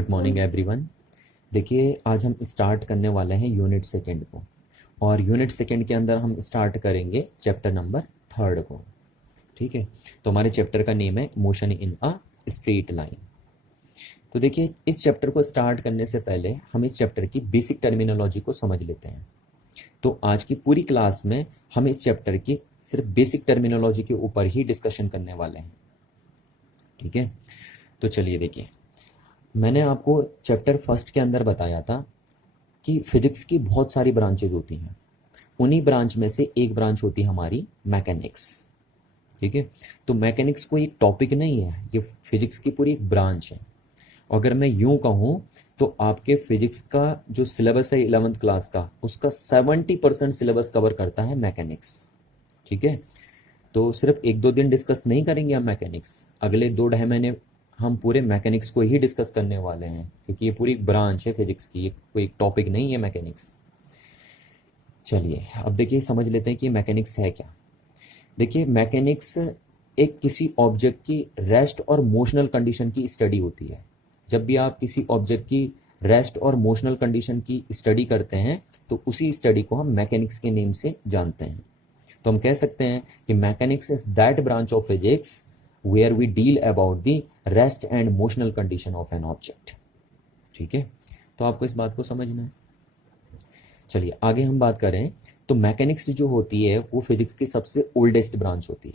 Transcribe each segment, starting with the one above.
Good morning everyone. देखिए आज हम स्टार्ट करने वाले हैं यूनिट सेकंड को, और यूनिट सेकंड के अंदर हम स्टार्ट करेंगे चैप्टर नंबर 3 को। ठीक है, तो हमारे चैप्टर का नेम है motion in a straight line. तो देखिए इस चैप्टर को स्टार्ट करने से पहले हम इस चैप्टर की बेसिक टर्मिनोलॉजी को समझ लेते हैं। तो आज की पूरी क्लास में हम इस चैप्टर की सिर्फ बेसिक टर्मिनोलॉजी के ऊपर ही डिस्कशन करने वाले हैं। ठीक है, तो चलिए देखिए, मैंने आपको चैप्टर फर्स्ट के अंदर बताया था कि फिजिक्स की बहुत सारी ब्रांचेज होती हैं। उन्हीं ब्रांच में से एक ब्रांच होती है हमारी मैकेनिक्स। ठीक है, तो मैकेनिक्स कोई एक टॉपिक नहीं है, ये फिजिक्स की पूरी एक ब्रांच है। अगर मैं यूं कहूँ तो आपके फिजिक्स का जो सिलेबस है 11th क्लास का, उसका 70% सिलेबस कवर करता है मैकेनिक्स। ठीक है, तो सिर्फ 1-2 दिन डिस्कस नहीं करेंगे हम मैकेनिक्स, अगले 2-2.5 महीने हम पूरे मैकेनिक्स को ही डिस्कस करने वाले हैं, क्योंकि ये पूरी ब्रांच है फिजिक्स की, ये कोई एक टॉपिक नहीं है मैकेनिक्स। चलिए अब देखिए समझ लेते हैं कि मैकेनिक्स है क्या। देखिए मैकेनिक्स एक किसी ऑब्जेक्ट की रेस्ट और मोशनल कंडीशन की स्टडी होती है। जब भी आप किसी ऑब्जेक्ट की रेस्ट और मोशनल कंडीशन की स्टडी करते हैं तो उसी स्टडी को हम मैकेनिक्स के नेम से जानते हैं। तो हम कह सकते हैं कि mechanics is that branch of physics where we deal about the rest and motional condition of an object। ठीक है, तो आपको इस बात को समझना है। चलिए आगे हम बात करें तो मैकेनिक्स जो होती है वो फिजिक्स की सबसे ओल्डेस्ट ब्रांच होती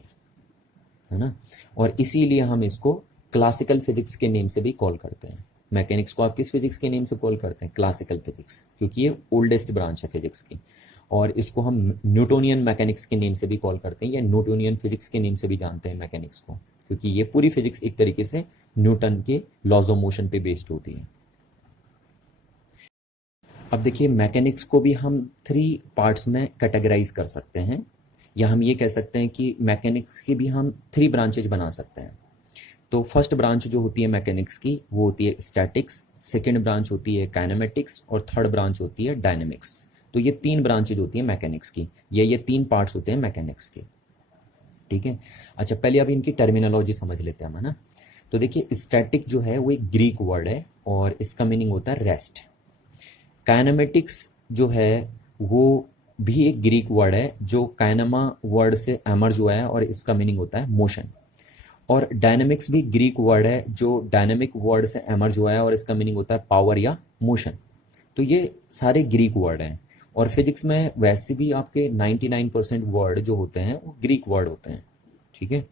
है ना, और इसीलिए हम इसको क्लासिकल फिजिक्स के नेम से भी कॉल करते हैं। मैकेनिक्स को आप किस फिजिक्स के नेम से कॉल करते हैं? क्लासिकल फिजिक्स, क्योंकि ये ओल्डेस्ट ब्रांच है फिजिक्स की। और इसको हम न्यूटोनियन मैकेनिक्स के नेम से भी कॉल करते हैं, या न्यूटोनियन फिजिक्स के नेम से भी जानते हैं मैकेनिक्स को, क्योंकि ये पूरी फिजिक्स एक तरीके से न्यूटन के लॉज ऑफ मोशन पे बेस्ड होती है। अब देखिए मैकेनिक्स को भी हम 3 पार्ट्स में कैटेगराइज कर सकते हैं, या हम ये कह सकते हैं कि मैकेनिक्स की भी हम 3 ब्रांचेज बना सकते हैं। तो फर्स्ट ब्रांच जो होती है मैकेनिक्स की वो होती है स्टैटिक्स, सेकेंड ब्रांच होती है काइनेमेटिक्स, और थर्ड ब्रांच होती है डायनेमिक्स। तो ये 3 ब्रांचेज होती है मैकेनिक्स की, ये 3 पार्ट्स होते हैं मैकेनिक्स के। ठीक है, अच्छा पहले अब इनकी टर्मिनोलॉजी समझ लेते हैं हम, है ना। तो देखिए स्टैटिक जो है वो एक ग्रीक वर्ड है और इसका मीनिंग होता है रेस्ट। काइनेमेटिक्स जो है वो भी एक ग्रीक वर्ड है जो काइनेमा वर्ड से एमर्ज हुआ है और इसका मीनिंग होता है मोशन। और डायनेमिक्स भी ग्रीक वर्ड है जो डायनेमिक वर्ड से एमर्ज हुआ है और इसका मीनिंग होता है पावर या मोशन। तो ये सारे ग्रीक वर्ड हैं, और फिजिक्स में वैसे भी आपके 99% वर्ड जो होते हैं वो ग्रीक वर्ड होते हैं। ठीक है,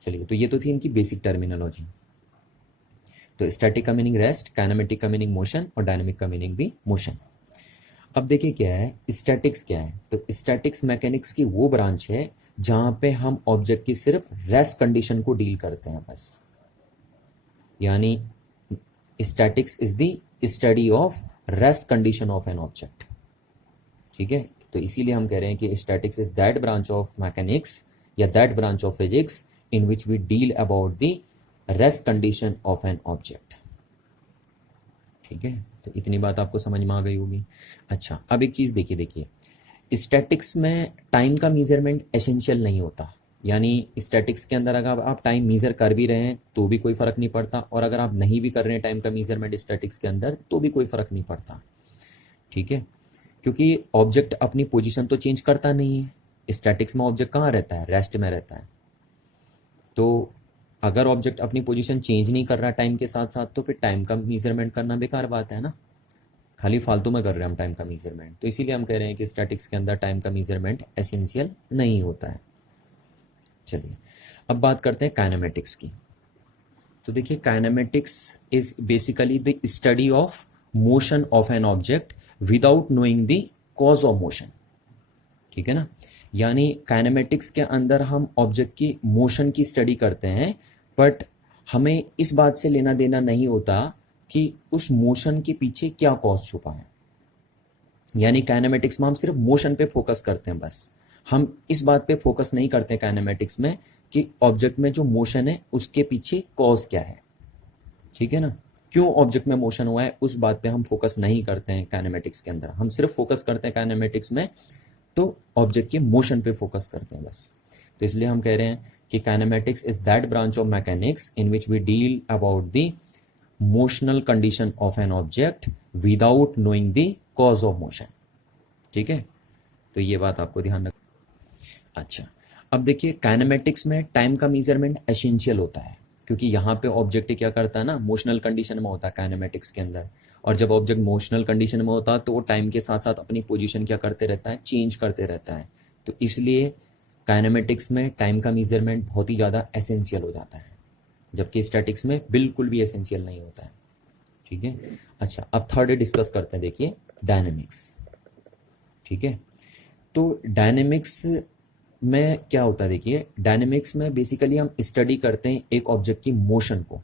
चलिए तो ये तो थी इनकी बेसिक टर्मिनोलॉजी। तो स्टैटिक का मीनिंग रेस्ट, काइनेमेटिक का मीनिंग मोशन, और डायनेमिक का मीनिंग भी मोशन। अब देखिए क्या है स्टैटिक्स क्या है। तो स्टैटिक्स मैकेनिक्स की वो ब्रांच है जहां पे हम ऑब्जेक्ट की सिर्फ रेस्ट कंडीशन को डील करते हैं बस, यानी statics is the study of rest condition of an object. ठीक है, तो इसीलिए हम कह रहे हैं कि statics is that branch of mechanics या that branch of physics in which we deal about the rest condition of an object. ठीक है, तो इतनी बात आपको समझ में आ गई होगी। अच्छा अब एक चीज देखिए स्टैटिक्स में टाइम का मेजरमेंट एसेंशियल नहीं होता, यानी स्टैटिक्स के अंदर अगर आप टाइम मेजर कर भी रहे हैं तो भी कोई फर्क नहीं पड़ता, और अगर आप नहीं भी कर रहे हैं टाइम का मेजरमेंट स्टैटिक्स के अंदर तो भी कोई फर्क नहीं पड़ता। ठीक है, क्योंकि ऑब्जेक्ट अपनी पोजीशन तो चेंज करता नहीं है। स्टैटिक्स में ऑब्जेक्ट कहाँ रहता है? रेस्ट में रहता है। तो अगर ऑब्जेक्ट अपनी पोजीशन चेंज नहीं कर रहा टाइम के साथ साथ तो फिर टाइम का मेजरमेंट करना बेकार बात है ना, खाली फालतू में कर रहे हैं हम टाइम का मेजरमेंट। तो इसीलिए हम कह रहे हैं कि स्टैटिक्स के अंदर टाइम का मेजरमेंट एसेंशियल नहीं होता है। चलिए अब बात करते हैं काइनेमेटिक्स की। तो देखिए kinematics is basically the study of motion of an object without knowing the cause of motion. ठीक है ना, यानी काइनेमेटिक्स के अंदर हम ऑब्जेक्ट की मोशन की स्टडी करते हैं, बट हमें इस बात से लेना देना नहीं होता कि उस मोशन के पीछे क्या कॉज छुपा है। यानी काइनेमेटिक्स में हम सिर्फ मोशन पे फोकस करते हैं बस, हम इस बात पे फोकस नहीं करते काइनेमेटिक्स में कि ऑब्जेक्ट में जो मोशन है उसके पीछे कॉज क्या है। ठीक है ना, क्यों ऑब्जेक्ट में मोशन हुआ है उस बात पे हम फोकस नहीं करते हैं काइनेमेटिक्स के अंदर, हम सिर्फ फोकस करते हैं काइनेमेटिक्स में तो ऑब्जेक्ट के मोशन पे फोकस करते हैं बस। तो इसलिए हम कह रहे हैं कि kinematics is that branch of mechanics in which we deal about the motional condition of an object without knowing the cause of motion. ठीक है, तो ये बात आपको ध्यान रख। अच्छा, अब देखिए काइनेमेटिक्स में टाइम का मेजरमेंट एसेंशियल होता है, क्योंकि यहाँ पे ऑब्जेक्ट क्या करता है ना, मोशनल कंडीशन में होता है काइनेमेटिक्स के अंदर। और जब ऑब्जेक्ट मोशनल कंडीशन में होता है तो वो टाइम के साथ साथ अपनी पोजीशन क्या करते रहता है, चेंज करते रहता है। तो इसलिए काइनेमेटिक्स में टाइम का मेजरमेंट बहुत ही ज़्यादा एसेंशियल हो जाता है, जबकि स्टैटिक्स में बिल्कुल भी एसेंशियल नहीं होता है। ठीक है, अच्छा अब थर्ड डिस्कस करते हैं, देखिए डायनेमिक्स। ठीक है, तो डायनेमिक्स में क्या होता है, देखिए डायनेमिक्स में बेसिकली हम स्टडी करते हैं एक ऑब्जेक्ट की मोशन को,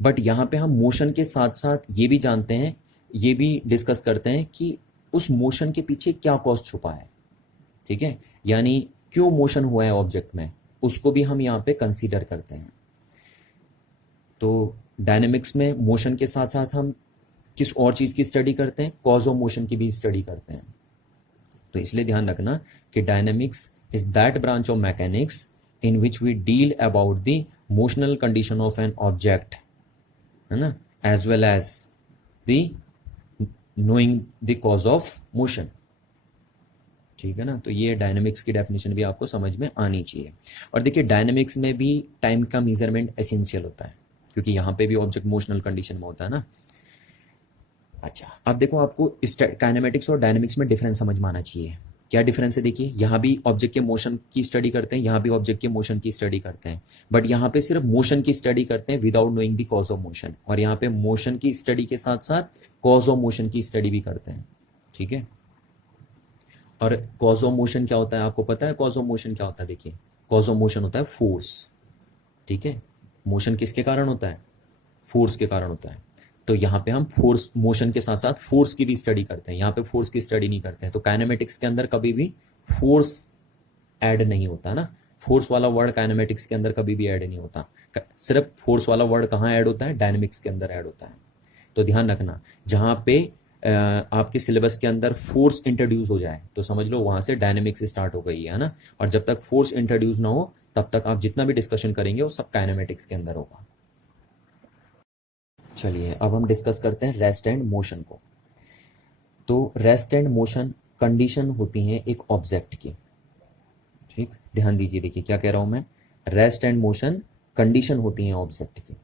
बट यहाँ पे हम मोशन के साथ साथ ये भी जानते हैं, ये भी डिस्कस करते हैं कि उस मोशन के पीछे क्या कॉज छुपा है। ठीक है, यानी क्यों मोशन हुआ है ऑब्जेक्ट में, उसको भी हम यहाँ पे कंसीडर करते हैं। तो डायनेमिक्स में मोशन के साथ साथ हम किस और चीज़ की स्टडी करते हैं, कॉज ऑफ मोशन की भी स्टडी करते हैं। तो इसलिए ध्यान रखना कि dynamics is that branch of mechanics in which we deal about the motional condition of an object, है ना, as well as the knowing the cause of motion. ठीक है ना, तो ये डायनेमिक्स की डेफिनेशन भी आपको समझ में आनी चाहिए। और देखिए डायनेमिक्स में भी टाइम का मेजरमेंट एसेंशियल होता है, क्योंकि यहाँ पे भी ऑब्जेक्ट मोशनल कंडीशन में होता है ना। अच्छा, अब देखो आपको काइनेमेटिक्स और डायनेमिक्स में डिफरेंस समझ में आना चाहिए। क्या डिफरेंस है, देखिए यहाँ भी ऑब्जेक्ट के मोशन की स्टडी करते हैं, यहाँ भी ऑब्जेक्ट के मोशन की स्टडी करते हैं, बट यहाँ पे सिर्फ मोशन की स्टडी करते हैं without knowing the cause of motion, और यहाँ पे मोशन की स्टडी के साथ साथ कॉज ऑफ मोशन की स्टडी भी करते हैं। ठीक है, और कॉज ऑफ मोशन क्या होता है, आपको पता है कॉज ऑफ मोशन क्या होता है? देखिए कॉज ऑफ मोशन होता है फोर्स। ठीक है, मोशन किसके कारण होता है? फोर्स के कारण होता है। तो यहाँ पे हम फोर्स, मोशन के साथ साथ फोर्स की भी स्टडी करते हैं, यहाँ पे फोर्स की स्टडी नहीं करते हैं। तो काइनेमेटिक्स के अंदर कभी भी फोर्स ऐड नहीं होता ना, फोर्स वाला वर्ड काइनेमेटिक्स के अंदर कभी भी ऐड नहीं होता। सिर्फ फोर्स वाला वर्ड कहाँ ऐड होता है? डायनेमिक्स के अंदर ऐड होता है। तो ध्यान रखना, जहाँ पे आपके सिलेबस के अंदर फोर्स इंट्रोड्यूस हो जाए तो समझ लो वहां से डायनेमिक्स स्टार्ट हो गई है ना। और जब तक फोर्स इंट्रोड्यूस ना हो तब तक आप जितना भी डिस्कशन करेंगे वो सब काइनेमेटिक्स के अंदर होगा। चलिए अब हम डिस्कस करते हैं रेस्ट एंड मोशन को। तो रेस्ट एंड मोशन कंडीशन होती हैं एक ऑब्जेक्ट की। ठीक, ध्यान दीजिए, देखिए क्या कह रहा हूं मैं, रेस्ट एंड मोशन कंडीशन होती हैं ऑब्जेक्ट की।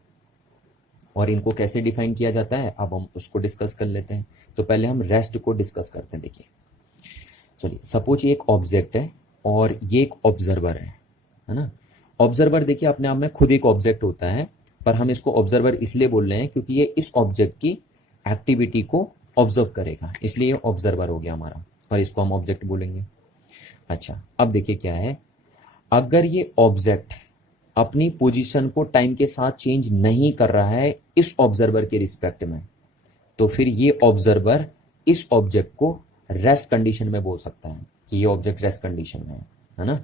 और इनको कैसे डिफाइन किया जाता है अब हम उसको डिस्कस कर लेते हैं। तो पहले हम रेस्ट को डिस्कस करते हैं। देखिए चलिए, सपोज ये एक ऑब्जेक्ट है और ये एक ऑब्जर्वर है ना। ऑब्जर्वर देखिए अपने आप में खुद एक ऑब्जेक्ट होता है, पर हम इसको ऑब्जर्वर इसलिए बोल रहे हैं क्योंकि ये इस ऑब्जेक्ट की एक्टिविटी को ऑब्जर्व करेगा, इसलिए ये ऑब्जर्वर हो गया हमारा, और इसको हम ऑब्जेक्ट बोलेंगे। अच्छा, अब देखिए क्या है, अगर ये ऑब्जेक्ट अपनी पोजीशन को टाइम के साथ चेंज नहीं कर रहा है इस ऑब्जर्वर के रिस्पेक्ट में, तो फिर ये ऑब्जर्वर इस ऑब्जेक्ट को रेस्ट कंडीशन में बोल सकता है कि ये ऑब्जेक्ट रेस्ट कंडीशन में है ना।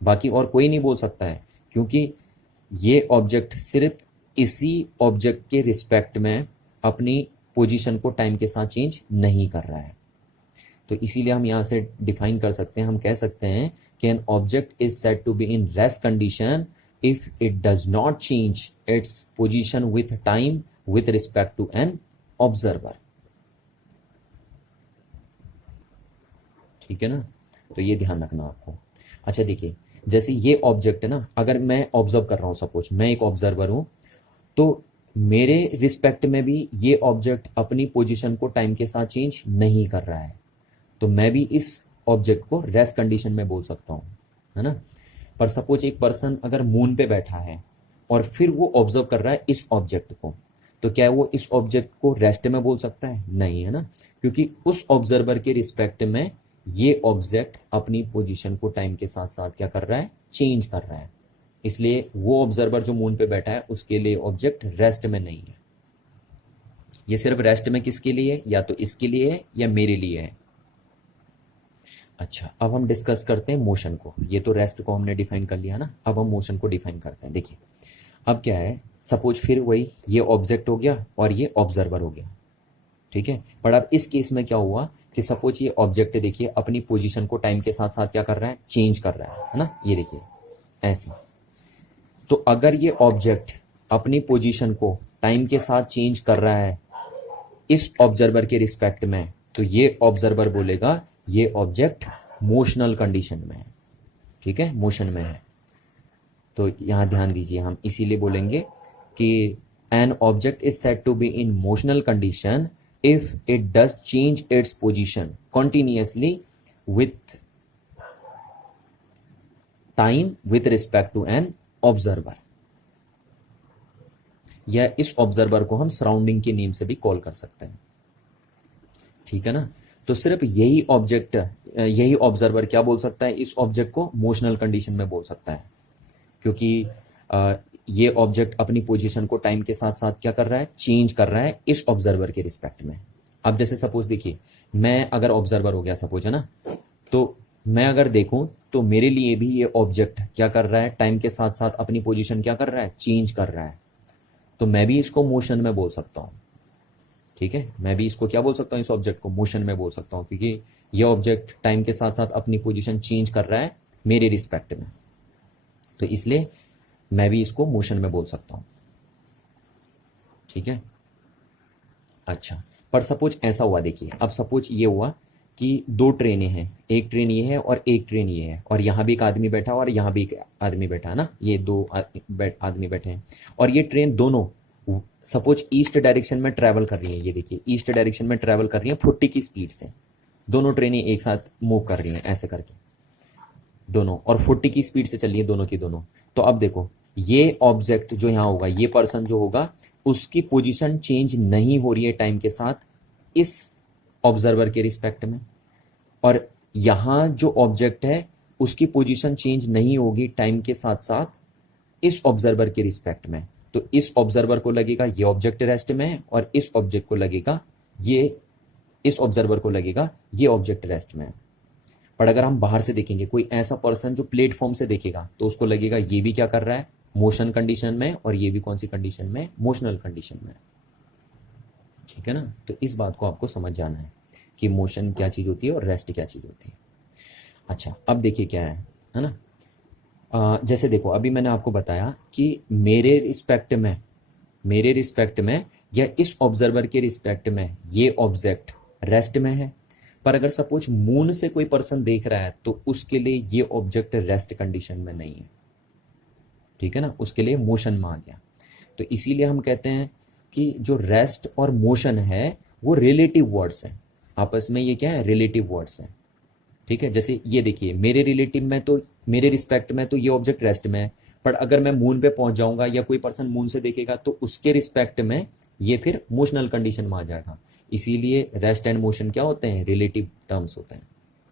बाकी और कोई नहीं बोल सकता है, क्योंकि ये ऑब्जेक्ट सिर्फ इसी ऑब्जेक्ट के रिस्पेक्ट में अपनी पोजीशन को टाइम के साथ चेंज नहीं कर रहा है। तो इसीलिए हम यहाँ से डिफाइन कर सकते हैं, हम कह सकते हैं कि an object is said to be in rest condition if it does not change its position with time with respect to an observer। ठीक है ना, तो ये ध्यान रखना आपको। अच्छा देखिए, जैसे ये ऑब्जेक्ट है ना, अगर मैं ऑब्जर्व कर रहा हूं, सपोज मैं एक ऑब्जर्वर हूं, तो मेरे रिस्पेक्ट में भी ये ऑब्जेक्ट अपनी पोजीशन को टाइम के साथ चेंज नहीं कर रहा है, तो मैं भी इस ऑब्जेक्ट को रेस्ट कंडीशन में बोल सकता हूं, है ना। पर सपोज एक पर्सन अगर मून पे बैठा है और फिर वो ऑब्जर्व कर रहा है इस ऑब्जेक्ट को, तो क्या वो इस ऑब्जेक्ट को रेस्ट में बोल सकता है? नहीं, है ना, क्योंकि उस ऑब्जर्वर के रिस्पेक्ट में ये ऑब्जेक्ट अपनी पोजीशन को टाइम के साथ साथ क्या कर रहा है? चेंज कर रहा है। इसलिए वो ऑब्जर्वर जो मून पे बैठा है उसके लिए ऑब्जेक्ट रेस्ट में नहीं है। ये सिर्फ रेस्ट में किसके लिए? या तो इसके लिए है या मेरे लिए है। अच्छा, अब हम डिस्कस करते हैं मोशन को। ये तो रेस्ट को हमने डिफाइन कर लिया ना, अब हम मोशन को डिफाइन करते हैं। देखिए अब क्या है, सपोज फिर वही ये ऑब्जेक्ट हो गया और ये ऑब्जर्वर हो गया। ठीक है, पर अब इस केस में क्या हुआ कि सपोज ये ऑब्जेक्ट देखिए अपनी पोजीशन को टाइम के साथ साथ क्या कर रहा है? चेंज कर रहा है ना। ये देखिए ऐसे, तो अगर ये ऑब्जेक्ट अपनी पोजीशन को टाइम के साथ चेंज कर रहा है इस ऑब्जर्वर के रिस्पेक्ट में, तो ये ऑब्जर्वर बोलेगा ये ऑब्जेक्ट मोशनल कंडीशन में है। ठीक है, मोशन में है। तो यहां ध्यान दीजिए, हम इसीलिए बोलेंगे कि an object is said to be in motional condition if it does change its position continuously with time with respect to an observer, या इस ऑब्जर्वर को हम सराउंडिंग के नेम से भी कॉल कर सकते हैं। ठीक है ना, तो सिर्फ यही ऑब्जेक्ट, यही ऑब्जर्वर क्या बोल सकता है, इस ऑब्जेक्ट को मोशनल कंडीशन में बोल सकता है, क्योंकि ये ऑब्जेक्ट अपनी पोजीशन को टाइम के साथ साथ क्या कर रहा है, चेंज कर रहा है इस ऑब्जर्वर के रिस्पेक्ट में। अब जैसे सपोज देखिए, मैं अगर ऑब्जर्वर हो गया सपोज, है ना, तो मैं अगर देखूं तो मेरे लिए भी ये ऑब्जेक्ट क्या कर रहा है, टाइम के साथ साथ अपनी पोजीशन क्या कर रहा है, चेंज कर रहा है। तो मैं भी इसको मोशन में बोल सकता हूं। ठीक है, मैं भी इसको क्या बोल सकता हूं, इस ऑब्जेक्ट को मोशन में बोल सकता हूं, क्योंकि ये ऑब्जेक्ट टाइम के साथ साथ अपनी पोजीशन चेंज कर रहा है मेरे रिस्पेक्ट में, तो इसलिए मैं भी इसको मोशन में बोल सकता हूं। ठीक है, अच्छा, पर सपोज ऐसा हुआ, देखिए अब सपोज ये हुआ कि दो ट्रेनें हैं, एक ट्रेन ये है और एक ट्रेन ये है, और यहाँ भी एक आदमी बैठा और यहाँ भी एक आदमी बैठा है ना, ये दो आदमी बैठे हैं, और ये ट्रेन दोनों सपोज ईस्ट डायरेक्शन में ट्रैवल कर रही है। ये देखिए ईस्ट डायरेक्शन में ट्रैवल कर रही है 40 की स्पीड से, दोनों ट्रेनें एक साथ मूव कर रही हैं ऐसे करके दोनों, और 40 की स्पीड से चल रही है दोनों की दोनों। तो अब देखो, ये ऑब्जेक्ट जो यहाँ होगा, ये पर्सन जो होगा, उसकी पोजीशन चेंज नहीं हो रही है टाइम के साथ इस ऑब्जर्वर के रिस्पेक्ट में, और यहाँ जो ऑब्जेक्ट है उसकी पोजीशन चेंज नहीं होगी टाइम के साथ साथ इस ऑब्जर्वर के रिस्पेक्ट में। तो इस ऑब्जर्वर को लगेगा ये ऑब्जेक्ट रेस्ट में है, और इस ऑब्जेक्ट को लगेगा ये, इस ऑब्जर्वर को लगेगा ये ऑब्जेक्ट रेस्ट में है। पर अगर हम बाहर से देखेंगे, कोई ऐसा पर्सन जो प्लेटफॉर्म से देखेगा, तो उसको लगेगा ये भी क्या कर रहा है, मोशन कंडीशन में, और ये भी कौन सी कंडीशन में, मोशनल कंडीशन में। ठीक है ना, तो इस बात को आपको समझ जाना है कि मोशन क्या चीज होती है और रेस्ट क्या चीज होती है। अच्छा, अब देखिए क्या है ना, जैसे देखो अभी मैंने आपको बताया कि मेरे रिस्पेक्ट में या इस ऑब्जर्वर के रिस्पेक्ट में ये ऑब्जेक्ट रेस्ट में है, पर अगर सपोज मून से कोई पर्सन देख रहा है तो उसके लिए ये ऑब्जेक्ट रेस्ट कंडीशन में नहीं है। ठीक है ना, उसके लिए मोशन में आ गया। तो इसीलिए हम कहते हैं कि जो रेस्ट और मोशन है वो रिलेटिव वर्ड्स हैं, आपस में ये क्या है, रिलेटिव वर्ड्स हैं। ठीक है, जैसे ये देखिए, मेरे रिलेटिव में तो, मेरे रिस्पेक्ट में तो ये ऑब्जेक्ट रेस्ट में है, पर अगर मैं मून पे पहुंच जाऊंगा या कोई पर्सन मून से देखेगा तो उसके रिस्पेक्ट में ये फिर मोशनल कंडीशन में आ जाएगा। इसीलिए रेस्ट एंड मोशन क्या होते हैं, रिलेटिव टर्म्स होते हैं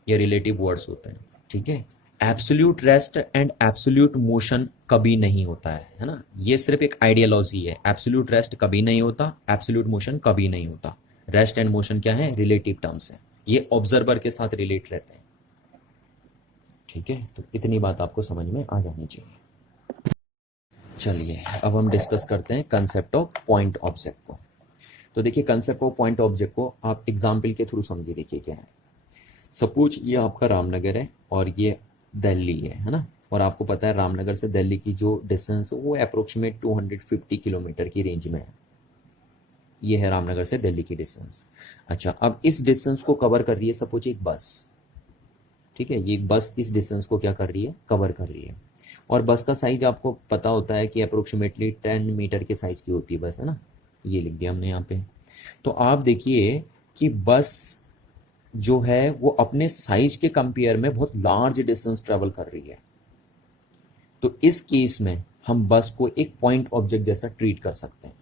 या रिलेटिव वर्ड्स होते हैं। ठीक है, absolute rest and absolute motion कभी नहीं होता है ना, ये सिर्फ एक आइडियोलॉजी है। एब्सोल्यूट रेस्ट कभी नहीं होता, एब्सोल्यूट मोशन कभी नहीं होता। रेस्ट एंड मोशन क्या है, रिलेटिव टर्म्स है, ये ऑब्जर्वर के साथ रिलेट रहते हैं। ठीक है, तो इतनी बात आपको समझ में आ जानी चाहिए। चलिए अब हम डिस्कस करते हैं कंसेप्ट ऑफ पॉइंट ऑब्जेक्ट को। तो देखिए, कंसेप्ट ऑफ पॉइंट ऑब्जेक्ट को आप एग्जाम्पल के थ्रू समझिए। देखिए क्या है, सपोज ये आपका रामनगर है और ये दिल्ली है ना, और आपको पता है रामनगर से दिल्ली की जो डिस्टेंस है वो अप्रोक्सीमेट 250 किलोमीटर की रेंज में है। ये है रामनगर से दिल्ली की डिस्टेंस। अच्छा, अब इस डिस्टेंस को कवर कर रही है सपोज एक बस। ठीक है, ये बस इस डिस्टेंस को क्या कर रही है, कवर कर रही है, और बस का साइज आपको पता होता है कि अप्रोक्सीमेटली 10 मीटर के साइज की होती है बस, है ना, ये लिख दिया हमने यहाँ पे। तो आप देखिए कि बस जो है वो अपने साइज के कंपेयर में बहुत लार्ज डिस्टेंस ट्रेवल कर रही है। तो इस केस में हम बस को एक पॉइंट ऑब्जेक्ट जैसा ट्रीट कर सकते हैं।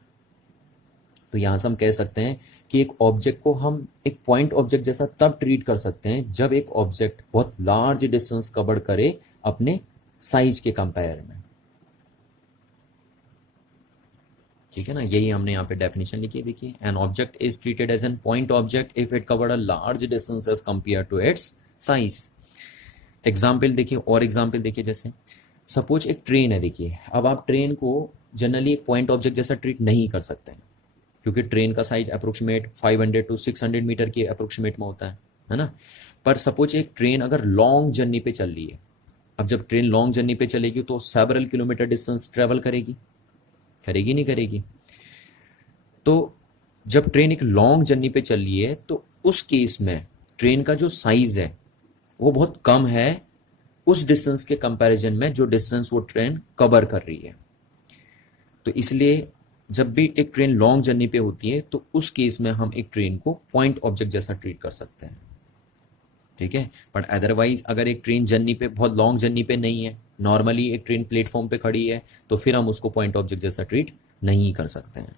तो यहां से हम कह सकते हैं कि एक ऑब्जेक्ट को हम एक पॉइंट ऑब्जेक्ट जैसा तब ट्रीट कर सकते हैं जब एक ऑब्जेक्ट बहुत लार्ज डिस्टेंस कवर करे अपने साइज के कंपेयर में। ठीक है ना, यही हमने यहाँ पे डेफिनेशन लिखी है। देखिए, an object is treated as an point object if it covered a large distance as compare to its size. Example देखिए, और एग्जाम्पल देखिए, जैसे सपोज एक ट्रेन है। देखिए, अब आप ट्रेन को जनरली एक पॉइंट ऑब्जेक्ट जैसा ट्रीट नहीं कर सकते हैं, क्योंकि ट्रेन का साइज अप्रोक्सीमेट 500 to 600 मीटर के अप्रोक्सीमेट में होता है ना। पर सपोज एक ट्रेन अगर लॉन्ग जर्नी पे चल रही है, अब जब ट्रेन लॉन्ग जर्नी पे चलेगी तो सेवरल किलोमीटर डिस्टेंस ट्रेवल करेगी, करेगी नहीं करेगी। तो जब ट्रेन एक लॉन्ग जर्नी पे चल रही है तो उस केस में ट्रेन का जो साइज है वो बहुत कम है उस डिस्टेंस के कंपैरिजन में जो डिस्टेंस वो ट्रेन कवर कर रही है। तो इसलिए जब भी एक ट्रेन लॉन्ग जर्नी पे होती है तो उस केस में हम एक ट्रेन को पॉइंट ऑब्जेक्ट जैसा ट्रीट कर सकते हैं, ठीक है। बट अदरवाइज अगर एक ट्रेन जर्नी पे बहुत लॉन्ग जर्नी पे नहीं है, नॉर्मली एक ट्रेन प्लेटफॉर्म पे खड़ी है, तो फिर हम उसको पॉइंट ऑब्जेक्ट जैसा ट्रीट नहीं कर सकते हैं।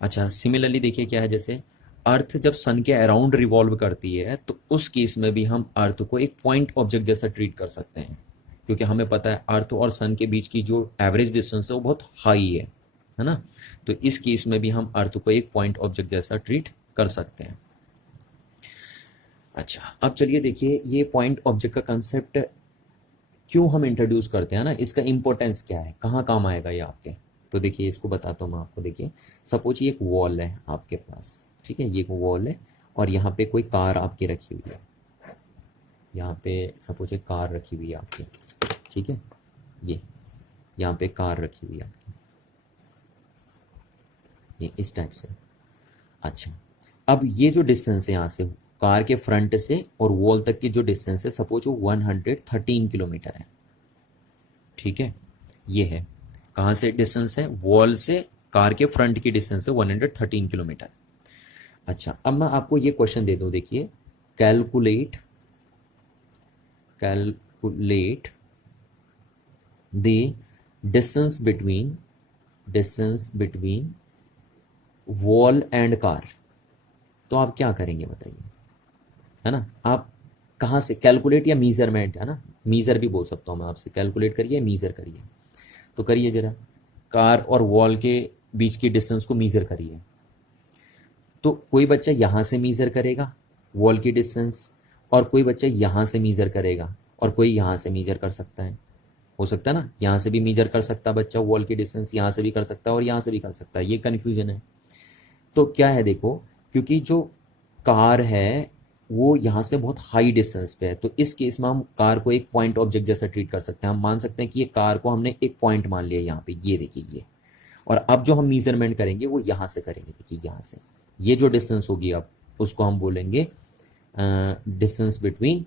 अच्छा, सिमिलरली देखिए क्या है, जैसे अर्थ जब सन के अराउंड रिवॉल्व करती है तो उस केस में भी हम अर्थ को एक पॉइंट ऑब्जेक्ट जैसा ट्रीट कर सकते हैं, क्योंकि हमें पता है अर्थ और सन के बीच की जो एवरेज डिस्टेंस है वो बहुत हाई है ना। तो इस केस में भी हम अर्थ को एक पॉइंट ऑब्जेक्ट जैसा ट्रीट कर सकते हैं। अच्छा, अब चलिए देखिए ये पॉइंट ऑब्जेक्ट का कंसेप्ट क्यों हम इंट्रोड्यूस करते हैं ना, इसका इंपॉर्टेंस क्या है, कहाँ काम आएगा ये आपके। तो देखिए इसको बताता हूँ मैं आपको। देखिए सपोज ये एक वॉल है आपके पास, ठीक है, ये एक वॉल है और यहाँ पे कोई कार आपकी रखी हुई है, यहाँ पे सपोज एक कार रखी हुई है आपकी, ठीक है, ये यहाँ पे कार रखी हुई है आपकी, ये इस टाइप से। अच्छा, अब ये जो डिस्टेंस है यहाँ से कार के फ्रंट से और वॉल तक की जो डिस्टेंस है सपोज वो 113 किलोमीटर है, ठीक है। ये है कहाँ से डिस्टेंस है, वॉल से कार के फ्रंट की डिस्टेंस है 113 किलोमीटर। अच्छा, अब मैं आपको ये क्वेश्चन दे दूं, देखिए calculate calculate the distance between wall and car. तो आप क्या करेंगे बताइए, है ना। आप कहाँ से कैलकुलेट या मीजरमेंट, है ना, मीजर भी बोल सकता हूँ मैं आपसे, कैलकुलेट करिए मीजर करिए। तो करिए जरा, कार और वॉल के बीच की डिस्टेंस को मीजर करिए। तो कोई बच्चा यहाँ से मीजर करेगा वॉल की डिस्टेंस, और कोई बच्चा यहाँ से मीजर करेगा, और कोई यहाँ से मीजर कर सकता है, हो सकता है ना, यहाँ से भी मीजर कर सकता है बच्चा वॉल की डिस्टेंस, यहाँ से भी कर सकता है और यहाँ से भी कर सकता है। ये कन्फ्यूजन है। तो क्या है देखो, क्योंकि जो कार है वो यहाँ से बहुत हाई डिस्टेंस पे है, तो इस केस में हम कार को एक पॉइंट ऑब्जेक्ट जैसा ट्रीट कर सकते हैं। हम मान सकते हैं कि ये कार को हमने एक पॉइंट मान लिया यहाँ पे, ये देखिए ये, और अब जो हम मीजरमेंट करेंगे वो यहाँ से करेंगे, देखिए यहाँ से ये जो डिस्टेंस होगी अब उसको हम बोलेंगे distance between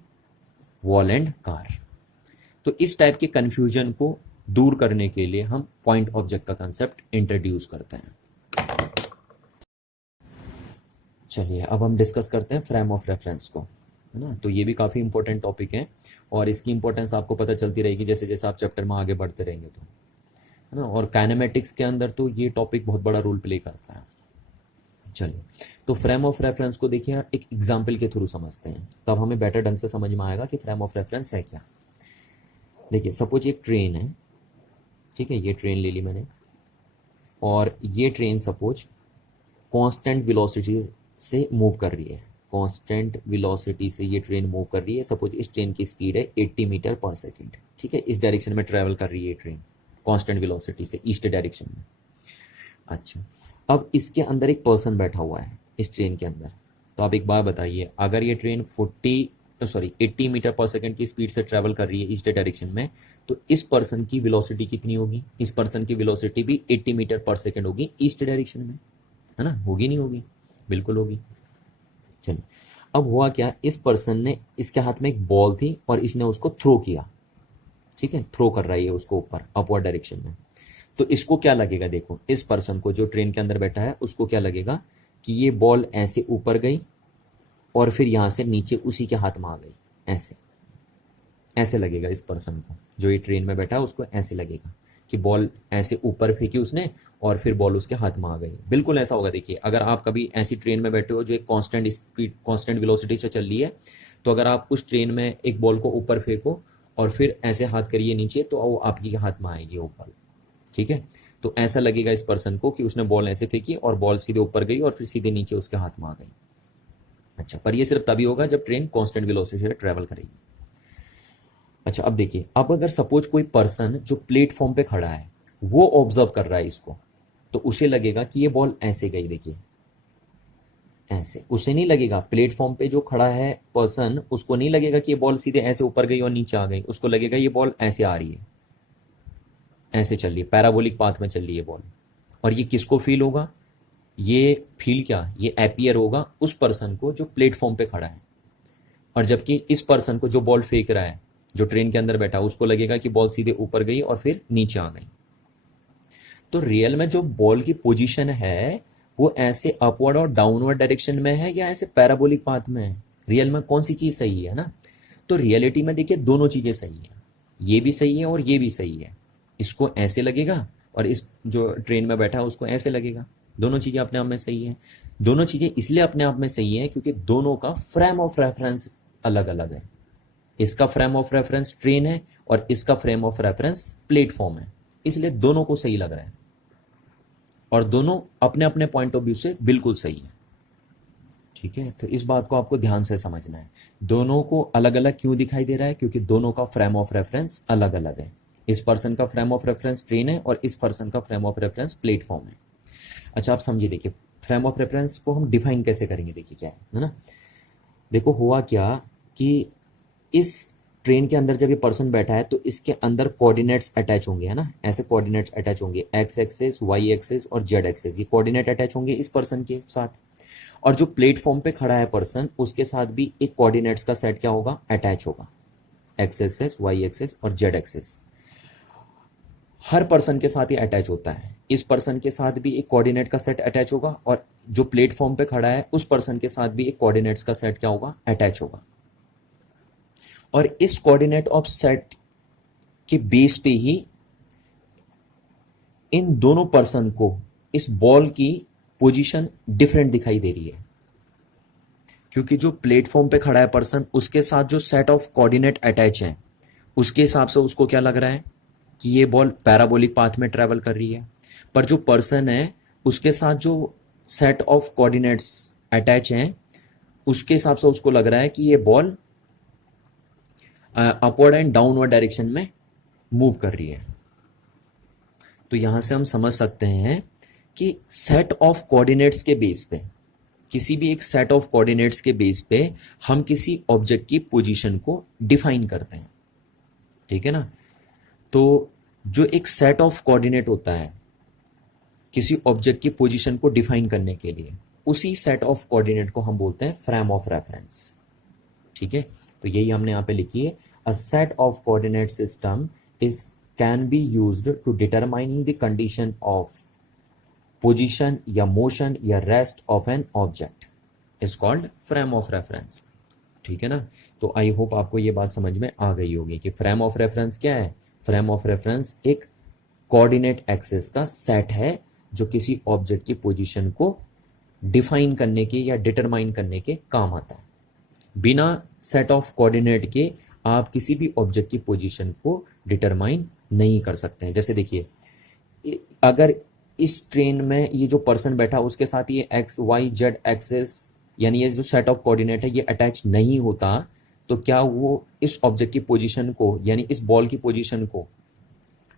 wall and car. तो इस टाइप के कन्फ्यूजन को दूर करने के लिए हम पॉइंट ऑब्जेक्ट का कंसेप्ट इंट्रोड्यूस करते हैं। चलिए अब हम डिस्कस करते हैं फ्रेम ऑफ रेफरेंस को, है ना। तो ये भी काफ़ी इंपॉर्टेंट टॉपिक है और इसकी इंपॉर्टेंस आपको पता चलती रहेगी जैसे जैसे आप चैप्टर में आगे बढ़ते रहेंगे, तो है ना। और काइनेमेटिक्स के अंदर तो ये टॉपिक बहुत बड़ा रोल प्ले करता है। चलिए, तो फ्रेम ऑफ रेफरेंस को देखिए एक एग्जाम्पल के थ्रू समझते हैं, तब हमें बेटर ढंग से समझ में आएगा कि फ्रेम ऑफ रेफरेंस है क्या। देखिए सपोज एक ट्रेन है, ठीक है, ये ट्रेन ले ली मैंने, और ये ट्रेन सपोज कांस्टेंट वेलोसिटी से मूव कर रही है, कांस्टेंट वेलोसिटी से ये ट्रेन मूव कर रही है। सपोज इस ट्रेन की स्पीड है 80 मीटर पर सेकेंड, ठीक है, इस डायरेक्शन में ट्रैवल कर रही है ट्रेन कांस्टेंट वेलोसिटी से ईस्ट डायरेक्शन में। अच्छा, अब इसके अंदर एक पर्सन बैठा हुआ है इस ट्रेन के अंदर। तो आप एक बात बताइए, अगर ये ट्रेन 80 मीटर पर सेकेंड की स्पीड से ट्रैवल कर रही है ईस्ट डायरेक्शन में, तो इस पर्सन की वेलोसिटी कितनी होगी, इस पर्सन की वेलोसिटी भी 80 मीटर पर सेकेंड होगी ईस्ट डायरेक्शन में, है ना। होगी नहीं होगी, बिल्कुल होगी। चलिए, अब हुआ क्या, इस पर्सन ने, इसके हाथ में एक बॉल थी और इसने उसको थ्रो किया, ठीक है, थ्रो कर रही है उसको ऊपर अपवर्ड डायरेक्शन में। तो इसको क्या लगेगा, देखो इस पर्सन को जो ट्रेन के अंदर बैठा है उसको क्या लगेगा कि ये बॉल ऐसे ऊपर गई और फिर यहाँ से नीचे उसी के हाथ में आ गई, ऐसे ऐसे लगेगा इस पर्सन को, जो ये ट्रेन में बैठा है उसको ऐसे लगेगा कि बॉल ऐसे ऊपर फेंकी उसने और फिर बॉल उसके हाथ में आ गई। बिल्कुल ऐसा होगा। देखिए अगर आप कभी ऐसी ट्रेन में बैठे हो जो एक कांस्टेंट स्पीड कांस्टेंट वेलोसिटी से चल रही है, तो अगर आप उस ट्रेन में एक बॉल को ऊपर फेंको और फिर ऐसे हाथ करिए नीचे, तो वो आपके हाथ में आएगी ऊपर, ठीक है। तो ऐसा लगेगा इस पर्सन को कि उसने बॉल ऐसे फेंकी और बॉल सीधे ऊपर गई और फिर सीधे नीचे उसके हाथ में आ गई। अच्छा, पर ये सिर्फ तभी होगा जब ट्रेन कांस्टेंट वेलोसिटी से ट्रैवल करेगी। अच्छा, अब देखिए, अब अगर सपोज कोई पर्सन जो प्लेटफॉर्म पे खड़ा है वो ऑब्जर्व कर रहा है इसको, तो उसे लगेगा कि ये बॉल ऐसे गई, देखिए ऐसे। उसे नहीं लगेगा, प्लेटफॉर्म पे जो खड़ा है पर्सन, उसको नहीं लगेगा कि ये बॉल सीधे ऐसे ऊपर गई और नीचे आ गई, उसको लगेगा ये बॉल ऐसे आ रही है, ऐसे चल रही है, पैराबोलिक पाथ में चल रही है बॉल। और ये किसको फील होगा, ये फील क्या, ये अपीयर होगा उस पर्सन को जो प्लेटफॉर्म पे खड़ा है, और जबकि इस पर्सन को जो बॉल फेंक रहा है, जो ट्रेन के अंदर बैठा, उसको लगेगा कि बॉल सीधे ऊपर गई और फिर नीचे आ गई। तो रियल में जो बॉल की पोजीशन है वो ऐसे अपवर्ड और डाउनवर्ड डायरेक्शन में है या ऐसे पैराबोलिक पाथ में है, रियल में कौन सी चीज सही है ना। तो रियलिटी में देखिए दोनों चीजें सही है, ये भी सही है और ये भी सही है। इसको ऐसे लगेगा और इस जो ट्रेन में बैठा है उसको ऐसे लगेगा। दोनों चीजें अपने आप में सही है। दोनों चीजें इसलिए अपने आप में सही है क्योंकि दोनों का फ्रेम ऑफ रेफरेंस अलग अलग है। इसका फ्रेम ऑफ रेफरेंस ट्रेन है और इसका फ्रेम ऑफ रेफरेंस प्लेटफॉर्म है, इसलिए दोनों को सही लग रहा है और दोनों अपने अपने पॉइंट ऑफ व्यू से बिल्कुल सही है। ठीक है, तो इस बात को आपको ध्यान से समझना है। दोनों को अलग अलग क्यों दिखाई दे रहा है, क्योंकि दोनों का फ्रेम ऑफ रेफरेंस अलग अलग है। इस पर्सन का फ्रेम ऑफ रेफरेंस ट्रेन है और इस पर्सन का फ्रेम ऑफ रेफरेंस प्लेटफॉर्म है। अच्छा, आप समझिए, देखिए फ्रेम ऑफ रेफरेंस को हम डिफाइन कैसे करेंगे, देखिए क्या है ना। देखो हुआ क्या कि इस ट्रेन के अंदर जब ये पर्सन बैठा है तो इसके अंदर कोऑर्डिनेट्स अटैच होंगे, है ना, ऐसे कोऑर्डिनेट्स अटैच होंगे, एक्स एक्सेस, वाई एक्सेस और जेड एक्सेस, ये कोऑर्डिनेट अटैच होंगे इस पर्सन के साथ। और जो प्लेटफॉर्म पे खड़ा है पर्सन, उसके साथ भी एक कोऑर्डिनेट्स का सेट क्या होगा, अटैच होगा, एक्स एक्सेस, वाई एक्सेस और जेड एक्सेस। हर पर्सन के साथ ये अटैच होता है। इस पर्सन के साथ भी एक कोऑर्डिनेट का सेट अटैच होगा और जो प्लेटफॉर्म पे खड़ा है उस पर्सन के साथ भी एक कोऑर्डिनेट्स का सेट क्या होगा, अटैच होगा। और इस कोऑर्डिनेट ऑफ सेट के बेस पे ही इन दोनों पर्सन को इस बॉल की पोजीशन डिफरेंट दिखाई दे रही है, क्योंकि जो प्लेटफॉर्म पे खड़ा है पर्सन, उसके साथ जो सेट ऑफ कोऑर्डिनेट अटैच है, उसके हिसाब से उसको क्या लग रहा है कि ये बॉल पैराबोलिक पाथ में ट्रेवल कर रही है। पर जो पर्सन है उसके साथ जो सेट ऑफ कोऑर्डिनेट्स अटैच हैं, उसके हिसाब से उसको लग रहा है कि ये ball upward and downward direction में मूव कर रही है। तो यहां से हम समझ सकते हैं कि सेट ऑफ कोऑर्डिनेट्स के बेस पे, किसी भी एक सेट ऑफ कोऑर्डिनेट्स के बेस पे हम किसी ऑब्जेक्ट की पोजीशन को डिफाइन करते हैं। ठीक है ना। तो जो एक सेट ऑफ कोऑर्डिनेट होता है किसी ऑब्जेक्ट की पोजीशन को डिफाइन करने के लिए, उसी सेट ऑफ कोऑर्डिनेट को हम बोलते हैं फ्रेम ऑफ रेफरेंस। ठीक है, तो यही हमने यहां पे लिखी है, a set of coordinate system is can be used to determining the condition of position या मोशन या rest of an object is called frame of reference. ठीक है ना। तो आई होप आपको ये बात समझ में आ गई होगी कि फ्रेम ऑफ रेफरेंस क्या है। फ्रेम ऑफ रेफरेंस एक कोऑर्डिनेट एक्सेस का सेट है जो किसी ऑब्जेक्ट की पोजीशन को डिफाइन करने के या डिटरमाइन करने के काम आता है। बिना सेट ऑफ कोऑर्डिनेट के आप किसी भी ऑब्जेक्ट की पोजीशन को डिटरमाइन नहीं कर सकते हैं। जैसे देखिए, अगर इस ट्रेन में ये जो पर्सन बैठा उसके साथ ये एक्स वाई जेड एक्सेस यानी ये जो सेट ऑफ कोऑर्डिनेट है ये अटैच नहीं होता, तो क्या वो इस ऑब्जेक्ट की पोजीशन को यानी इस बॉल की पोजीशन को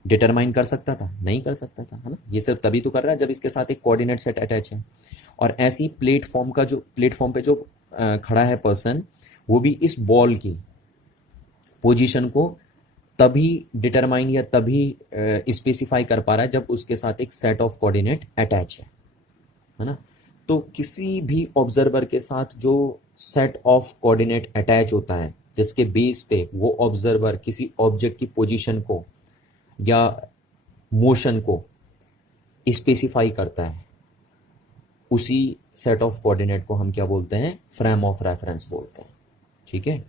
डिटरमाइन कर सकता था? नहीं कर सकता था, है ना। ये सिर्फ तभी तो कर रहा है जब इसके साथ एक कोऑर्डिनेट सेट अटैच है। और ऐसी प्लेटफॉर्म पे जो खड़ा है पर्सन, वो भी इस बॉल की पोजीशन को तभी डिटरमाइन या तभी स्पेसिफाई कर पा रहा है जब उसके साथ एक सेट ऑफ कोऑर्डिनेट अटैच है ना। तो किसी भी ऑब्जर्वर के साथ जो सेट ऑफ कोऑर्डिनेट अटैच होता है, जिसके बेस पे वो ऑब्जर्वर किसी ऑब्जेक्ट की पोजीशन को या मोशन को स्पेसिफाई करता है, उसी सेट ऑफ कोऑर्डिनेट को हम क्या बोलते हैं, फ्रेम ऑफ रेफरेंस बोलते हैं। ठीक है,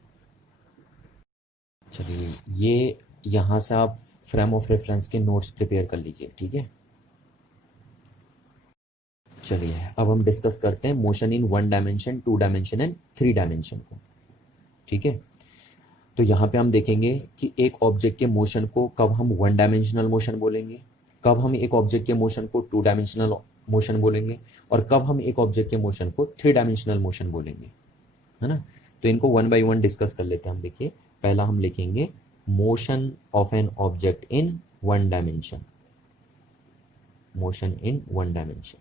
चलिए ये यहां से आप फ्रेम ऑफ रेफरेंस के नोट्स प्रिपेयर कर लीजिए। ठीक है, चलिए अब हम डिस्कस करते हैं motion in 1 dimension, 2 dimension and 3 dimension को। ठीक है, तो यहाँ पे हम देखेंगे कि एक ऑब्जेक्ट के मोशन को कब हम 1 डायमेंशनल मोशन बोलेंगे, कब हम एक ऑब्जेक्ट के मोशन को 2 डायमेंशनल मोशन बोलेंगे और कब हम एक ऑब्जेक्ट के मोशन को 3 डायमेंशनल मोशन बोलेंगे, है ना। तो इनको 1 बाय 1 डिस्कस कर लेते हैं हम। देखिए, पहला हम लिखेंगे motion of an object in 1 dimension, motion in 1 dimension,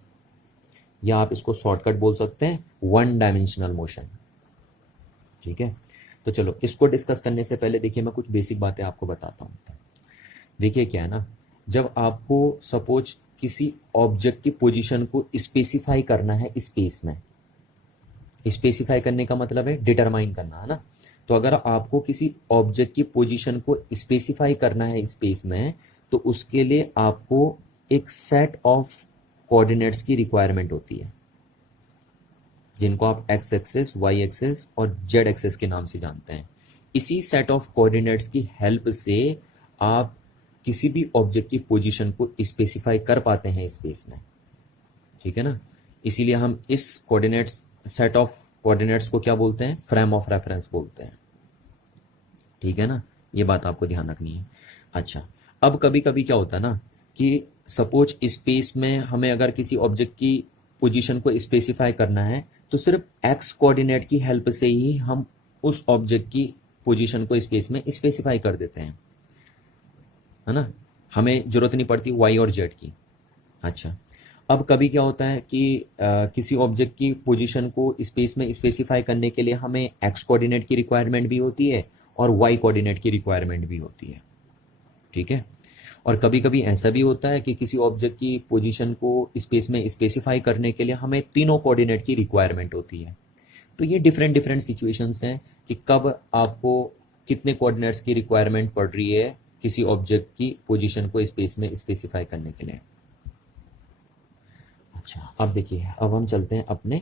या आप इसको शॉर्टकट बोल सकते हैं 1 डायमेंशनल मोशन। ठीक है, तो चलो इसको डिस्कस करने से पहले देखिए मैं कुछ बेसिक बातें आपको बताता हूँ। देखिए क्या है ना, जब आपको सपोज किसी ऑब्जेक्ट की पोजीशन को स्पेसिफाई करना है स्पेस में, स्पेसिफाई करने का मतलब है डिटरमाइन करना, है ना। तो अगर आपको किसी ऑब्जेक्ट की पोजीशन को स्पेसिफाई करना है स्पेस में, तो उसके लिए आपको एक सेट ऑफ कोऑर्डिनेट्स की रिक्वायरमेंट होती है, जिनको आप एक्स एक्सिस, वाई एक्सिस और जेड एक्सिस के नाम से जानते हैं। इसी सेट ऑफ कोऑर्डिनेट्स की हेल्प से आप किसी भी ऑब्जेक्ट की पोजीशन को स्पेसिफाई कर पाते हैं स्पेस में, ठीक है ना। इसीलिए हम इस कोऑर्डिनेट्स, सेट ऑफ कोऑर्डिनेट्स को क्या बोलते हैं? फ्रेम ऑफ रेफरेंस बोलते हैं, ठीक है ना। ये बात आपको ध्यान रखनी है। अच्छा, अब कभी कभी क्या होता है ना कि सपोज स्पेस में हमें अगर किसी ऑब्जेक्ट की पोजीशन को स्पेसिफाई करना है, तो सिर्फ एक्स कोऑर्डिनेट की हेल्प से ही हम उस ऑब्जेक्ट की पोजीशन को स्पेस में स्पेसिफाई कर देते हैं, है ना। हमें जरूरत नहीं पड़ती वाई और जेड की। अच्छा, अब कभी क्या होता है कि किसी ऑब्जेक्ट की पोजीशन को स्पेस में स्पेसिफाई करने के लिए हमें एक्स कोऑर्डिनेट की रिक्वायरमेंट भी होती है और वाई कोऑर्डिनेट की रिक्वायरमेंट भी होती है, ठीक है। और कभी कभी ऐसा भी होता है कि किसी ऑब्जेक्ट की पोजीशन को स्पेस में स्पेसिफाई करने के लिए हमें तीनों कोऑर्डिनेट की रिक्वायरमेंट होती है। तो ये डिफरेंट डिफरेंट सिचुएशंस हैं कि कब आपको कितने कोऑर्डिनेट्स की रिक्वायरमेंट पड़ रही है किसी ऑब्जेक्ट की पोजीशन को स्पेस में स्पेसिफाई करने के लिए। अच्छा, अब देखिए, अब हम चलते हैं अपने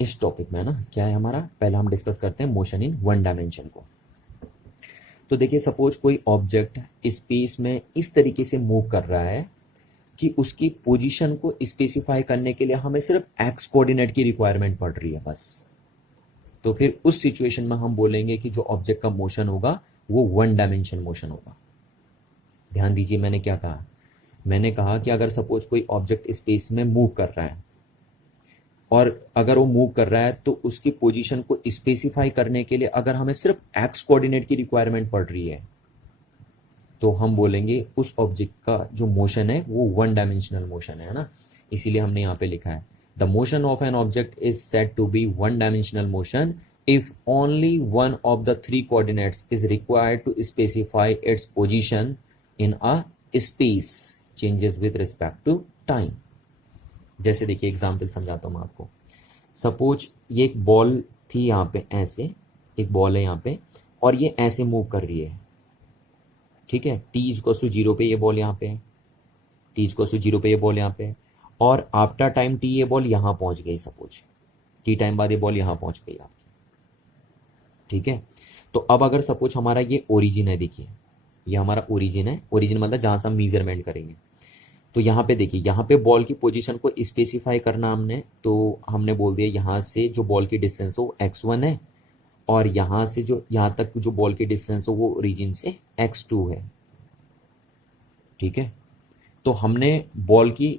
इस टॉपिक में, ना क्या है हमारा, पहले हम डिस्कस करते हैं मोशन इन वन डायमेंशन को। तो देखिए, सपोज कोई ऑब्जेक्ट स्पेस में इस तरीके से मूव कर रहा है कि उसकी पोजीशन को स्पेसिफाई करने के लिए हमें सिर्फ एक्स कोऑर्डिनेट की रिक्वायरमेंट पड़ रही है बस। तो फिर उस सिचुएशन में हम बोलेंगे कि जो ऑब्जेक्ट का मोशन होगा वो वन डायमेंशन मोशन होगा। ध्यान दीजिए, मैंने क्या कहा? मैंने कहा कि अगर सपोज कोई ऑब्जेक्ट स्पेस में मूव कर रहा है और अगर वो मूव कर रहा है तो उसकी पोजीशन को स्पेसिफाई करने के लिए अगर हमें सिर्फ एक्स कोऑर्डिनेट की रिक्वायरमेंट पड़ रही है, तो हम बोलेंगे उस ऑब्जेक्ट का जो मोशन है वो वन डायमेंशनल मोशन है ना। इसीलिए हमने यहाँ पे लिखा है the motion of an object is said to be one dimensional motion if only one of the three coordinates is required to specify its position in a space changes with respect to time। जैसे देखिए, example समझाता हूँ मैं आपको। Suppose ये एक ball थी यहाँ पे, ऐसे एक बॉल है यहाँ पे और ये ऐसे मूव कर रही है, ठीक है। टी इक्वल्स टू 0 पे ये बॉल यहाँ पे है, टी इक्वल्स टू 0 पे ये बॉल यहाँ पे है, और आफ्टर टाइम टी ये बॉल यहाँ पहुँच गई। सपोज टी टाइम बाद ये बॉल यहाँ पहुँच गई आपकी, ठीक है। तो अब अगर सपोज हमारा ये ओरिजिन है, देखिए ये हमारा ओरिजिन है, ओरिजिन मतलब जहाँ से हम मीजरमेंट करेंगे। तो यहाँ पे देखिए, यहाँ पे बॉल की पोजीशन को स्पेसिफाई करना हमने, तो हमने बोल दिया यहाँ से जो बॉल की डिस्टेंस हो वो x1 है और यहाँ से जो यहाँ तक जो बॉल की डिस्टेंस हो वो ओरिजिन से x2 है, ठीक है। तो हमने बॉल की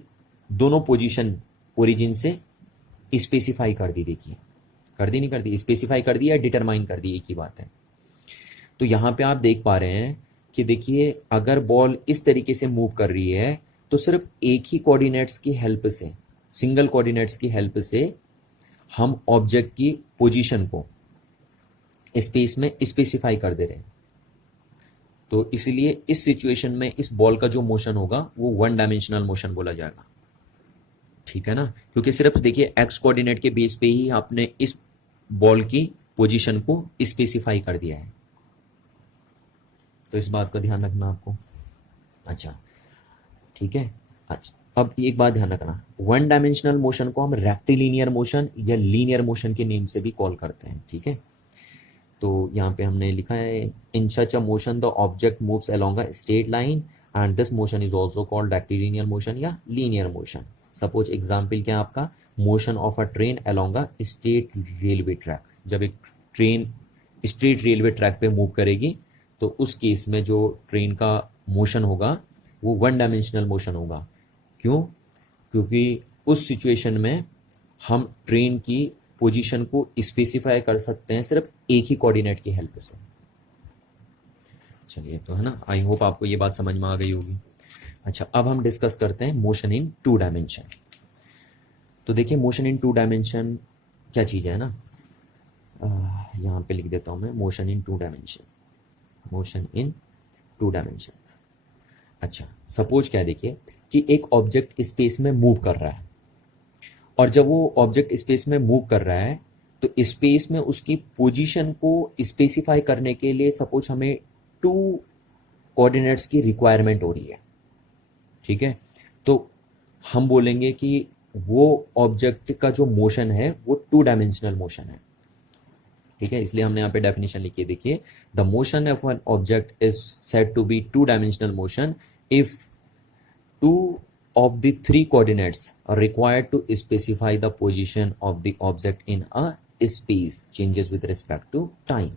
दोनों पोजीशन ओरिजिन से स्पेसिफाई कर दी, देखिए कर दी नहीं कर दी, स्पेसिफाई कर दी या डिटरमाइन कर दी, एक ही बात है। तो यहाँ पे आप देख पा रहे हैं कि देखिए, अगर बॉल इस तरीके से मूव कर रही है तो सिर्फ एक ही कोऑर्डिनेट्स की हेल्प से, सिंगल कोऑर्डिनेट्स की हेल्प से हम ऑब्जेक्ट की पोजीशन को स्पेस में स्पेसिफाई कर दे रहे हैं। तो इसलिए इस सिचुएशन में इस बॉल का जो मोशन होगा वो वन डायमेंशनल मोशन बोला जाएगा, ठीक है ना। क्योंकि सिर्फ देखिए एक्स कोऑर्डिनेट के बेस पे ही आपने इस बॉल की पोजीशन को स्पेसिफाई कर दिया है, तो इस बात का ध्यान रखना आपको। अच्छा, ठीक है। अच्छा, अब एक बात ध्यान रखना, वन डायमेंशनल मोशन को हम रेक्टिलिनियर मोशन या लीनियर मोशन के नेम से भी कॉल करते हैं, ठीक है। तो यहाँ पे हमने लिखा है in such a motion the object moves along a straight line and this motion is also called rectilinear motion या लीनियर मोशन। सपोज एग्जाम्पल क्या है आपका, motion of a train along a straight railway track. जब एक train straight railway track पे move करेगी तो उस केस में जो ट्रेन का मोशन होगा वो वन डायमेंशनल मोशन होगा। क्यों? क्योंकि उस सिचुएशन में हम ट्रेन की पोजीशन को स्पेसिफाई कर सकते हैं सिर्फ एक ही कोऑर्डिनेट की हेल्प से। चलिए, तो है ना, आई होप आपको ये बात समझ में आ गई होगी। अच्छा, अब हम डिस्कस करते हैं मोशन इन टू डायमेंशन। तो देखिए, मोशन इन टू डायमेंशन क्या चीज़ है ना, यहाँ पे लिख देता हूँ मैं, motion in two dimension, motion in two dimension. अच्छा, सपोज क्या है, देखिए कि एक ऑब्जेक्ट स्पेस में मूव कर रहा है, और जब वो ऑब्जेक्ट स्पेस में मूव कर रहा है तो स्पेस में उसकी पोजीशन को स्पेसिफाई करने के लिए सपोज हमें टू कोऑर्डिनेट्स की रिक्वायरमेंट हो रही है, ठीक है। तो हम बोलेंगे कि वो ऑब्जेक्ट का जो मोशन है वो टू डायमेंशनल मोशन है, ठीक है। इसलिए हमने यहाँ पे डेफिनेशन लिखी है, देखिए the motion of an object is said to be two dimensional motion if two of the three coordinates are required to specify the position of the object in a space changes with respect to time।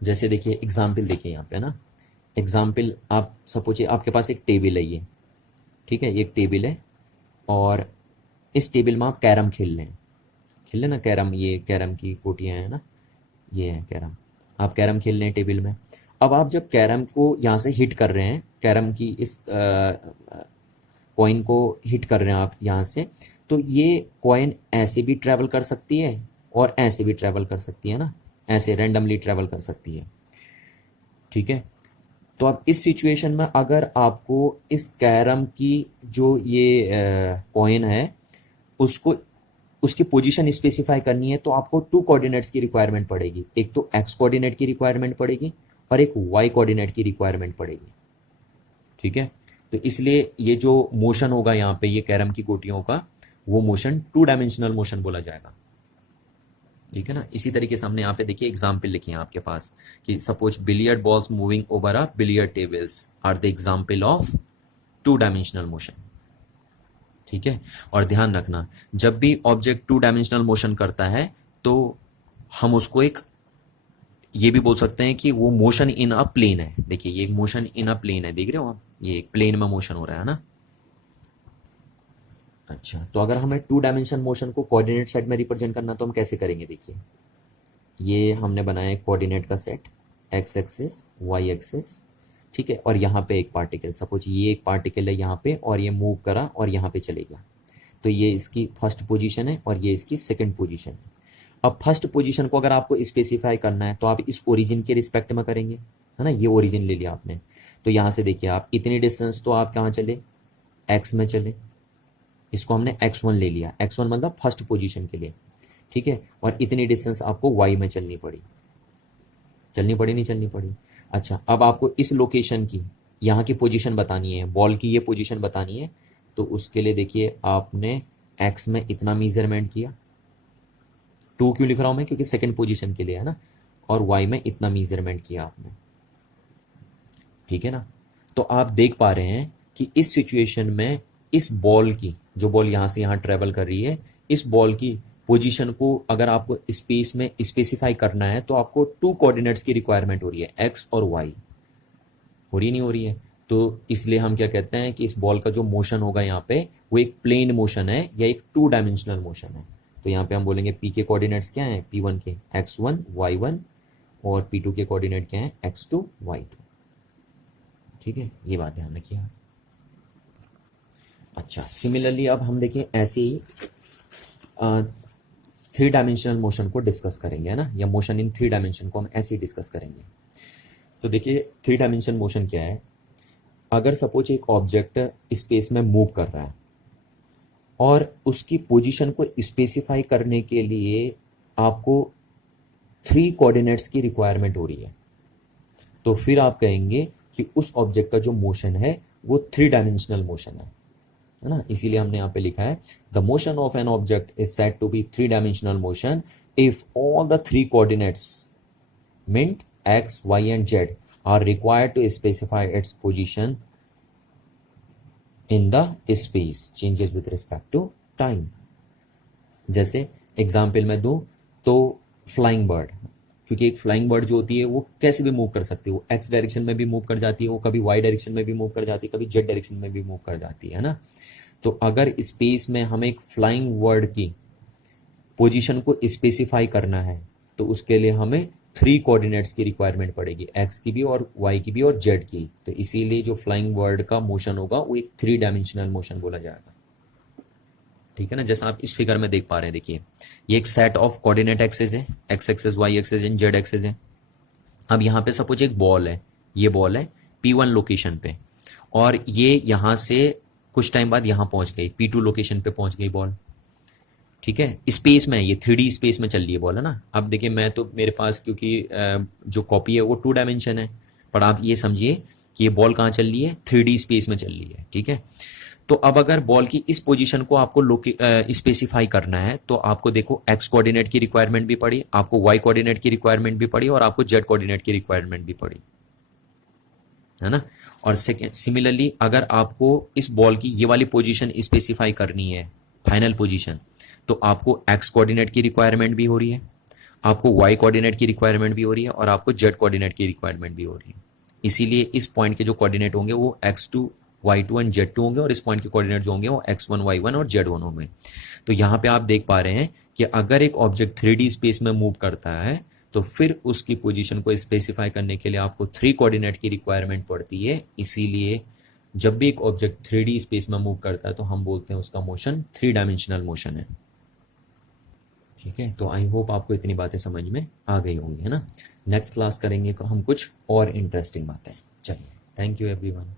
जैसे देखिए example देखिए यहाँ पे ना, example आप suppose आपके पास एक table है ये, ठीक है, ये एक टेबल है और इस टेबल में आप कैरम खेल लें ना, कैरम, ये कैरम की कोटियाँ हैं ना, ये है कैरम, आप कैरम खेल रहे हैं टेबल में। अब आप जब कैरम को यहाँ से हिट कर रहे हैं, कैरम की इस कॉइन को हिट कर रहे हैं आप यहाँ से, तो ये कॉइन ऐसे भी ट्रैवल कर सकती है और ऐसे भी ट्रैवल कर सकती है ना, ऐसे रैंडमली ट्रैवल कर सकती है, ठीक है। तो अब इस सिचुएशन में अगर आपको इस कैरम की जो ये कॉइन है उसको उसकी पोजीशन स्पेसिफाई करनी है, तो आपको टू कोऑर्डिनेट्स की रिक्वायरमेंट पड़ेगी, एक तो एक्स कोऑर्डिनेट की रिक्वायरमेंट पड़ेगी और एक वाई कोऑर्डिनेट की रिक्वायरमेंट पड़ेगी, ठीक है। तो इसलिए ये जो मोशन होगा यहाँ पे ये कैरम की गोटियों का, वो मोशन टू डायमेंशनल मोशन बोला जाएगा, ठीक है ना। इसी तरीके से हमने यहाँ पे देखिए एग्जाम्पल लिखे हैं आपके पास कि suppose billiard balls moving over a billiard tables are the example of two dimensional motion, ठीक है। और ध्यान रखना, जब भी ऑब्जेक्ट टू डायमेंशनल मोशन करता है तो हम उसको एक ये भी बोल सकते हैं कि वो मोशन इन अ प्लेन है। देखिए ये एक मोशन इन अ प्लेन है, देख रहे हो आप, ये एक प्लेन में मोशन हो रहा है ना। अच्छा, तो अगर हमें टू डायमेंशन मोशन को कोऑर्डिनेट सेट में रिप्रेजेंट करना तो हम कैसे करेंगे, देखिए ये हमने बनाया कोऑर्डिनेट का set, X axis Y axis, ठीक है। और यहाँ पे एक पार्टिकल, सपोज ये एक पार्टिकल है यहाँ पे और ये मूव करा और यहाँ पे चले गया, तो ये इसकी फर्स्ट पोजीशन है और ये इसकी सेकंड पोजीशन है। अब फर्स्ट पोजीशन को अगर आपको स्पेसिफाई करना है तो आप इस ओरिजिन के रिस्पेक्ट में करेंगे, है ना, ये ओरिजिन ले लिया आपने, तो यहाँ से देखिए आप इतनी डिस्टेंस तो आप कहाँ चले, एक्स में चले, इसको हमने x1 ले लिया, x1 मतलब फर्स्ट पोजीशन के लिए, ठीक है। और इतनी डिस्टेंस आपको y में चलनी पड़ी नहीं चलनी पड़ी। अच्छा, अब आपको इस लोकेशन की यहाँ की पोजीशन बतानी है, बॉल की ये पोजीशन बतानी है, तो उसके लिए देखिए आपने x में इतना मेजरमेंट किया, 2 क्यों लिख रहा हूं मैं, क्योंकि सेकंड पोजीशन के लिए है ना, और y में इतना मेजरमेंट किया आपने, ठीक है ना। तो आप देख पा रहे हैं कि इस सिचुएशन में इस बॉल की, जो बॉल यहाँ से यहाँ ट्रेवल कर रही है, इस बॉल की पोजीशन को अगर आपको स्पेस में स्पेसिफाई करना है तो आपको टू कोऑर्डिनेट्स की रिक्वायरमेंट हो रही है, एक्स और वाई, हो रही नहीं हो रही है। तो इसलिए हम क्या कहते हैं कि इस बॉल का जो मोशन होगा यहाँ पे वो एक प्लेन मोशन है या एक टू डायमेंशनल मोशन है। तो यहाँ पे हम बोलेंगे पी के कोऑर्डिनेट्स क्या हैं, P1 के x1 y1 और P2 के कोऑर्डिनेट क्या हैं, x2 y2, ठीक है, ये बात ध्यान रखिए आप। अच्छा, सिमिलरली अब हम देखिए ऐसे ही थ्री डायमेंशनल मोशन को डिस्कस करेंगे, है ना, या मोशन इन थ्री डायमेंशन को हम ऐसे ही डिस्कस करेंगे। तो देखिए थ्री डायमेंशन मोशन क्या है, अगर सपोज एक ऑब्जेक्ट स्पेस में मूव कर रहा है और उसकी पोजीशन को स्पेसिफाई करने के लिए आपको थ्री कोऑर्डिनेट्स की रिक्वायरमेंट हो रही है, तो फिर आप कहेंगे कि उस ऑब्जेक्ट का जो मोशन है वो थ्री डायमेंशनल मोशन है ना। इसीलिए हमने यहाँ पे लिखा है the motion of an object is said to be three dimensional motion if all the three coordinates meant X Y and Z are required to specify its position in the space changes with respect to time. जैसे example मैं दूं तो flying bird, क्योंकि एक flying bird जो होती है वो कैसे भी मूव कर सकती है, वो एक्स डायरेक्शन में भी मूव कर जाती है, वो कभी वाई डायरेक्शन में भी मूव कर जाती है, कभी जेड डायरेक्शन में भी मूव कर जाती है ना। तो अगर स्पेस में हमें एक फ्लाइंग बर्ड की पोजीशन को स्पेसिफाई करना है तो उसके लिए हमें थ्री कोऑर्डिनेट्स की रिक्वायरमेंट पड़ेगी, एक्स की भी और वाई की भी और जेड की। तो इसीलिए जो फ्लाइंग बर्ड का मोशन होगा वो एक थ्री डायमेंशनल मोशन बोला जाएगा, ठीक है ना। जैसा आप इस फिगर में देख पा रहे हैं, देखिए ये एक सेट ऑफ कोऑर्डिनेट एक्सेस है, X axes Y axes and Z axes है। अब यहाँ पे सपोज एक बॉल है, ये बॉल है, P1 लोकेशन पे, और ये यहाँ से कुछ टाइम बाद यहाँ पहुँच गई, P2 लोकेशन पे पहुँच गई बॉल। ठीक है, स्पेस में, ये 3D स्पेस में चल रही है बॉल, है ना। अब देखिए मैं तो, मेरे पास क्योंकि जो कॉपी है वो 2 डायमेंशन है, पर आप ये समझिए कि ये बॉल कहाँ चल रही है, 3D स्पेस में चल रही है। ठीक है, तो अब अगर बॉल की इस पोजीशन को आपको स्पेसिफाई करना है, तो आपको देखो एक्स कोऑर्डिनेट की रिक्वायरमेंट भी पड़ी, आपको वाई कोऑर्डिनेट की रिक्वायरमेंट भी पड़ी, और आपको जेड कोऑर्डिनेट की रिक्वायरमेंट भी पड़ी, है ना। और सेकेंड सिमिलरली अगर आपको इस बॉल की ये वाली पोजीशन स्पेसिफाई करनी है, फाइनल पोजीशन, तो आपको एक्स कोऑर्डिनेट की रिक्वायरमेंट भी हो रही है, आपको वाई कोऑर्डिनेट की रिक्वायरमेंट भी हो रही है, और आपको जेड कोऑर्डिनेट की रिक्वायरमेंट भी हो रही है। इसीलिए इस पॉइंट के जो कोऑर्डिनेट होंगे वो x2 y2 एंड z2 होंगे, और इस पॉइंट के कोऑर्डिनेट जो होंगे वो x1 y1 और z1 होंगे। तो यहाँ पे आप देख पा रहे हैं कि अगर एक ऑब्जेक्ट 3D स्पेस में मूव करता है, तो फिर उसकी पोजीशन को स्पेसिफाई करने के लिए आपको 3 कोऑर्डिनेट की रिक्वायरमेंट पड़ती है। इसीलिए जब भी एक ऑब्जेक्ट 3D स्पेस में मूव करता है तो हम बोलते हैं उसका मोशन 3 डायमेंशनल मोशन है। ठीक है, तो आई होप आपको इतनी बातें समझ में आ गई होंगी, है ना। नेक्स्ट क्लास करेंगे हम कुछ और इंटरेस्टिंग बातें। चलिए, थैंक यू एवरीवन।